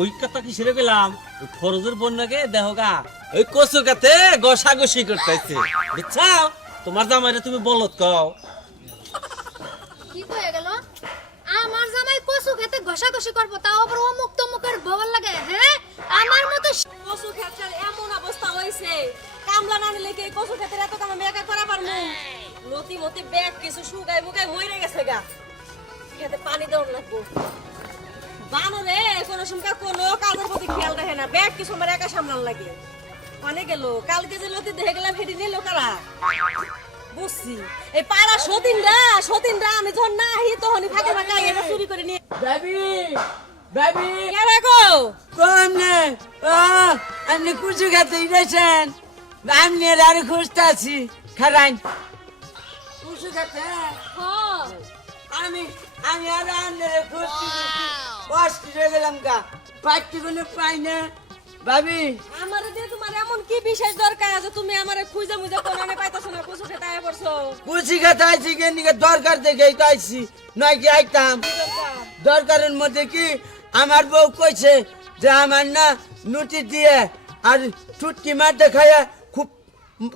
ওই কথা কি সেরে গেলাম ফরজের বন্যাকে দেখোগা ওই কচু কাতে গসাগসি করতেছে বুঝছাও তোমার জামাইরে তুমি বলত কও কি কয়ে গেল আমার জামাই কচু খেতে ঘষাঘষি করবো তাও আবার অমুক তমুকের বল লাগে হ্যাঁ আমার মতো কচু ক্ষেতের এমন অবস্থা হইছে কামলা না নিলে কি কচু ক্ষেতের এত কাম আমি একা করা পারমু নতি মতি ব্যাগ কিছু শুকাই মুকাই মইরে গেছে গা খেতে পানি দেওয়ার লাগবো বানরে কোনো সময় কোনো কাজের প্রতি খেয়াল রাখে না ব্যাগ কিছু আমার একা সামলান লাগে অনেক গেল কালকে যে লতি দেখে গেলাম হেঁটে নিল কারা বুঝছি এই পাড়া সতীনরা আমি যখন না আহি তখনই ফাঁকে ফাঁকা এটা চুরি করে নিয়ে ভাবি কে রাখো কমনে আপনি কুচু খেতে গেছেন আমি আর খুঁজতে আছি খারান কুচু খেতে হ্যাঁ আমি আমি আর আন্দারে খুঁজতে কষ্ট হয়ে গেলাম গা পাইতে কোনো পাই না ভাবি আমার যে তোমার এমন কি বিশেষ দরকার যে তুমি আমারে খুঁজে মুজে কোনানে পাইতাছ না কুচু খেতে আয়া পড়ছো কুচি খেতে আইছি কেনিকে দরকার দেখেই তো আইছি নয় কি আইতাম দরকারের মধ্যে কি আমার বউ কইছে যে আমার না নুটি দিয়ে আর চুটকি মারতে খাইয়া খুব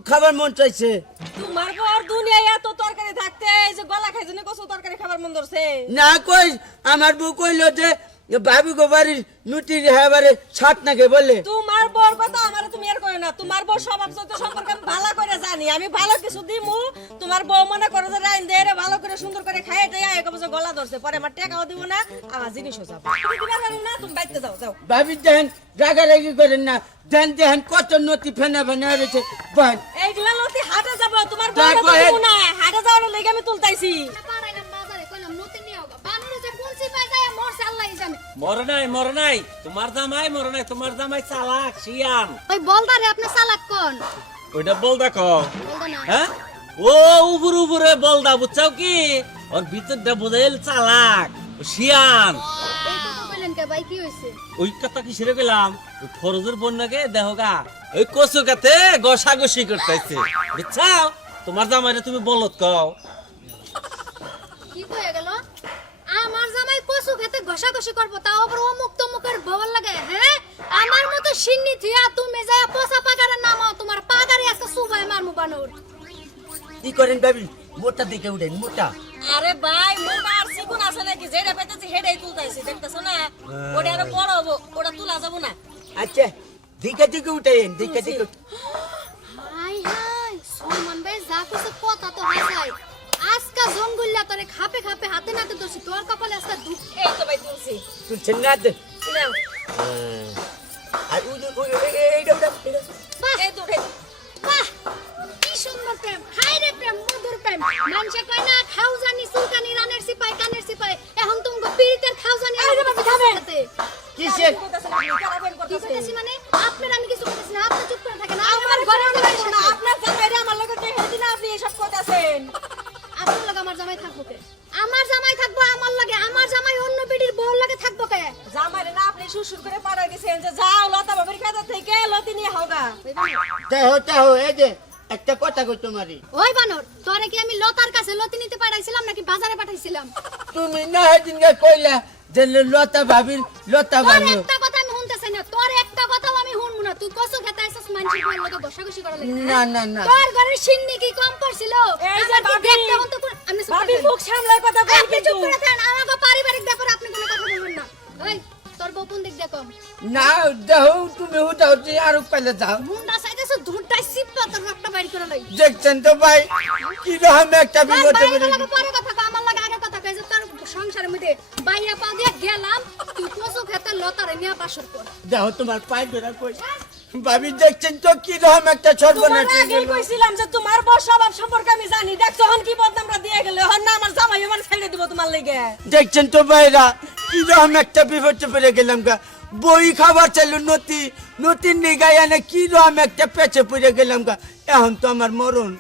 খাবার মন চাইছে তোমার পর দুনিয়ায় এত তরকারি থাকতে এই যে গলা খাই জন্য কত তরকারি খাবার মন ধরছে না কই আমার বউ কইলো যে ভাবি গো বাড়ির নুটি হেবারে ছাট নাকে বলে তোমার বর কথা আমারে তুমি আর কইও না তোমার বর স্বভাব চরিত্র সম্পর্কে আমি ভালো করে জানি আমি ভালো কিছু দিমু তোমার বউ মনে করো যে রাইন দেরে ভালো করে সুন্দর করে খাইয়ে দেয়া এক বছর গলা ধরছে পরে আমার টাকাও দিব না আমার জিনিসও যাবে তুমি দিবা জানো না তুমি বাইতে যাও যাও ভাবি দেন রাগারাগি করেন না দেন দেন কত নতি ফেনা ফেনা রয়েছে বল এইগুলা লতি হাটে যাব তোমার যাই বর বহেন। দিব না হাটে যাওয়ার লাগি আমি তুলতাইছি পাড়াইলাম বাজারে কইলাম নতুন নিয়ে হোক বানরে যে কোন সিপাই যায় মরছে আল্লাহই জানে মরে নাই তোমার জামাই চালাক শিয়ান ওই বলদারে আপনি চালাক কোন ওইটা বল দেখো বলদা না হ্যাঁ ও উপরে বলদা বুঝছাও কি ওর ভিতরটা বুঝাইল চালাক ও শিয়ান এই কথা কইলেন কে ভাই কি হইছে ওই কথা কি সেরে গেলাম ওই ফরজের বন্যাকে দেখোগা ওই কচু কাতে গসাগসি করতেছে বুঝছাও তোমার জামাইরে তুমি বলত কও কি কয়ে গেল আমার জামাই কচু খেতে ঘষাঘষি করবো তাও আবার অমুক তমুকের বল লাগে হ্যাঁ আমার মতো সিন্নি থিয়া তুমি যায় পোষা পাগারের নামাও তোমার পাগারে আছে সুবাই মারমু বানর কি করেন ভাবি মোটা দিকে উঠেন মোটা আরে ভাই মোটা আর চিকুন আছে নাকি যেটা পেতেছি হেডাই তুলতাইছি দেখতেছ না ওটা আরো বড় হবো ওটা তুলা যাব না আচ্ছা দিকে দিকে উঠেন দিকে দিকে হাই হাই সলমান ভাই যা কিছু কথা তো হাসাই আজকা জঙ্গল্লা তোরে খাপে খাপে হাতে নাতে দোষি তোর কপালে আজকা দুঃখ এই তো ভাই তুলছি তুলছেন না তো নাও আর এইটা বাহ এই তো উঠে বাহ কি সুন্দর প্রেম হাই রে প্রেম মধুর প্রেম মানুষে কয় না খাও জানি সুলকানি রানের সিপাই কানের সিপাই এখন তুমি পীড়িতের খাও জানি এই যে বাবা, খাবে। কিসের কি কইতাছি মানে আপনার আমি কিছু কইতাছি না আপনি চুপ করে থাকেন আমার ঘরে আসবেন না আপনার জামাইরে আমার লগে যে হেদি না আপনি এসব কইতাছেন আপনার লগে আমার জামাই থাকবো কে আমার জামাই থাকবো আমার লগে আমার জামাই অন্য পিড়ির বউর লগে থাকবো কে জামাইরে না আপনি সুসুর করে পাড়া দিছেন যে যাও লতা বাবির কাছে থেকে লতি নিয়ে হোগা দেহ এই যে একটা কথা কই তোমারই ওই বানর তোরে কি আমি লতার কাছে লতি নিতে পাঠাইছিলাম নাকি বাজারে পাঠাইছিলাম তুমি না সেদিন কইলা যে লতা ভাবির লতা তোর ভালো একটা কথা আমি শুনতেছি না তোর একটা কথাও আমি শুনবো না তুই কসু খেতে আইছস মানুষের বউর লগে বসাবসি করা লাগে না না না তোর ঘরের সিন্নি কি কম পড়ছিল এই যে আমার কি ভাবি, দেখতে হতো আমি চুপ ভাবি করে মুখ সামলাই কথা কই আপনি চুপ করে থাকেন আমাকে পারিবারিক ব্যাপারে আপনি কোনো কথা বলবেন না ওই তোর বউ কোন দিক দেখো না দেহ তুমি হুটা হুটি আর পাইলে যাও মুন্ডা চাইতেছে ধুরটাই সিপা তোর রক্ত বাইর করে লই দেখছেন তো ভাই কি রকম একটা তোর বিপদে বাইরে পড়ে লাগে পরে কথা কও আমার লাগে আগে কথা কই যে তোর সংসারের মধ্যে বাইয়া পা দিয়ে গেলাম তুই কসু খেতে লতারে নিয়া বাসর কর দেহ তোমার পাই ধরা কই ভাবি দেখছেন তো কি রকম একটা সর্বনাশ তোমার আগে কইছিলাম যে তোমার বউ স্বভাব সম্পর্কে আমি জানি দেখছো হন কি বদনামরা দিয়ে গেলে হন না আমার জামাই আমার ছেড়ে দিব তোমার লাগি দেখছেন তো ভাইরা কি রকম একটা বিপদে পড়ে গেলাম গা বই খাবার চাইলো নতির নিগায় এনে কি রকম একটা পেছে পড়ে গেলাম গা এখন তো আমার মরণ